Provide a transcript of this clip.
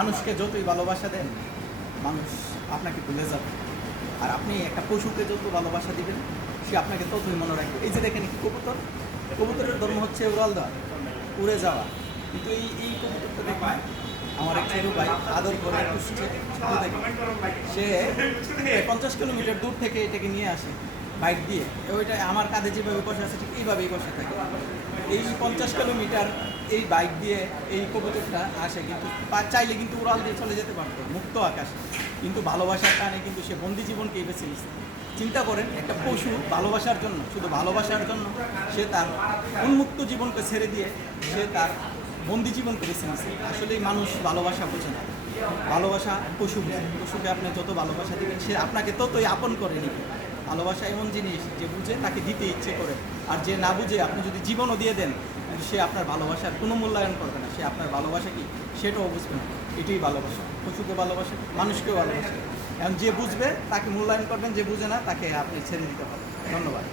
মানুষকে যতই ভালোবাসা দেন, মানুষ আপনাকে ভুলে যাবে। আর আপনি একটা পশুকে যত ভালোবাসা দিবেন, সে আপনাকে ততই মনে রাখবে। এই যে দেখেন কবুতর, কবুতরের ধর্ম হচ্ছে উড়াল দেওয়া, উড়ে যাওয়া। কিন্তু এই কবুতরটা দেখবেন, আমার এক ছোট ভাই আদর করে পুষছে, ছোট থেকে সে 50 কিলোমিটার দূর থেকে এটাকে নিয়ে আসে বাইক দিয়ে। ওইটা আমার কাঁধে যেভাবে বসে আছে ঠিক এইভাবেই বসে থাকে। এই 50 কিলোমিটার এই বাইক দিয়ে এই কবুতরটা আসে, কিন্তু চাইলে কিন্তু উড়াল দিয়ে চলে যেতে পারতো মুক্ত আকাশে, কিন্তু ভালোবাসার টানে কিন্তু সে বন্দি জীবনকেই বেছে নিচ্ছে। চিন্তা করেন, একটা পশু ভালোবাসার জন্য, শুধু ভালোবাসার জন্য সে তার উন্মুক্ত জীবনকে ছেড়ে দিয়ে সে তার বন্দি জীবনকে বেছে নিচ্ছে। আসলে মানুষ ভালোবাসা বোঝে না, ভালোবাসা পশু বোঝে। পশুকে আপনি যত ভালোবাসা দিবেন, সে আপনাকে ততই আপন করে নিবে। ভালোবাসা এমন জিনিস, যে বুঝে তাকে দিতে ইচ্ছে করে, আর যে না বুঝে আপনি যদি জীবনও দিয়ে দেন, কিন্তু সে আপনার ভালোবাসার কোনো মূল্যায়ন করবে না, সে আপনার ভালোবাসা কি সেটাও বুঝবে না। এটাই ভালোবাসা। পশুকে ভালোবাসে, মানুষকেও ভালোবাসে। এখন যে বুঝবে তাকে মূল্যায়ন করবেন, যে বুঝে না তাকে আপনি ছেড়ে দিতে পারেন। ধন্যবাদ।